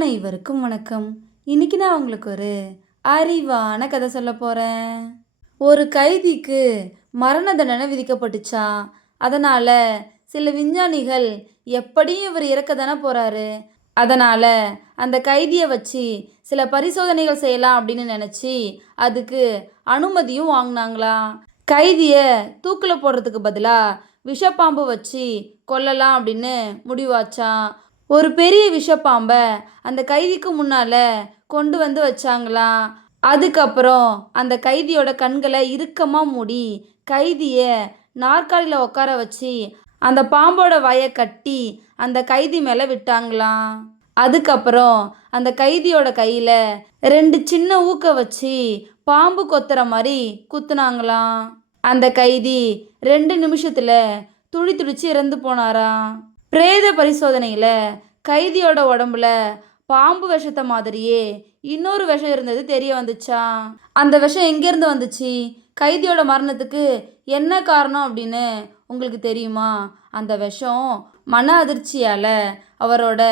அனைவருக்கும் வணக்கம். இன்னைக்கு நான் உங்களுக்கு ஒரு அறிவான கதை சொல்ல போறேன். ஒரு கைதிக்கு மரண தண்டனை விதிக்கப்பட்டுச்சாம். அதனால சில விஞ்ஞானிகள் எப்படியும் இவர் இறக்க தானே போறாரு, அதனால அந்த கைதியை வச்சு சில பரிசோதனைகள் செய்யலாம் அப்படின்னு நினைச்சு அதுக்கு அனுமதியும் வாங்கினாங்களாம். கைதியை தூக்கில் போடுறதுக்கு பதிலாக விஷப்பாம்பு வச்சு கொல்லலாம் அப்படின்னு முடிவாச்சான். ஒரு பெரிய விஷப்பாம்பை அந்த கைதிக்கு முன்னால கொண்டு வந்து வச்சாங்களாம். அதுக்கப்புறம் அந்த கைதியோட கண்களை இறுக்கமா மூடி கைதியை நாற்காலியில் உட்கார வச்சு அந்த பாம்போட வாயை கட்டி அந்த கைதி மேலே விட்டாங்களாம். அதுக்கப்புறம் அந்த கைதியோட கையில 2 சின்ன ஊக்க வச்சு பாம்பு கொத்துற மாதிரி குத்துனாங்களாம். அந்த கைதி 2 நிமிஷத்துல துடி துடிச்சு இறந்து போனாராம். பிரேத பரிசோதனையில கைதியோட உடம்புல பாம்பு விஷத்தை மாதிரியே இன்னொரு விஷம் இருந்தது தெரிய வந்துச்சாம். அந்த விஷம் எங்கேருந்து வந்துச்சு, கைதியோட மரணத்துக்கு என்ன காரணம் அப்படின்னு உங்களுக்கு தெரியுமா? அந்த விஷம் மன அதிர்ச்சியால அவரோட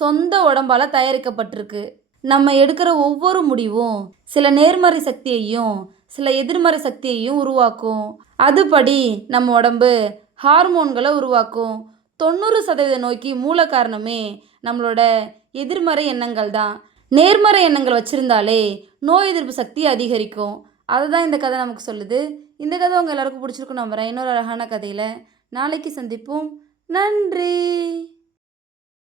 சொந்த உடம்பால தயாரிக்கப்பட்டிருக்கு. நம்ம எடுக்கிற ஒவ்வொரு முடிவும் சில நேர்மறை சக்தியையும் சில எதிர்மறை சக்தியையும் உருவாக்கும். அதுபடி நம்ம உடம்பு ஹார்மோன்களை உருவாக்கும். 90% நோய்க்கு மூல காரணமே நம்மளோட எதிர்மறை எண்ணங்கள் தான். நேர்மறை எண்ணங்கள் வச்சுருந்தாலே நோய் எதிர்ப்பு சக்தி அதிகரிக்கும். அதை தான் இந்த கதை நமக்கு சொல்லுது. இந்த கதை உங்கள் எல்லாருக்கும் பிடிச்சிருக்கும் நம்புகிறேன். இன்னொரு அழகான கதையில் நாளைக்கு சந்திப்போம். நன்றி.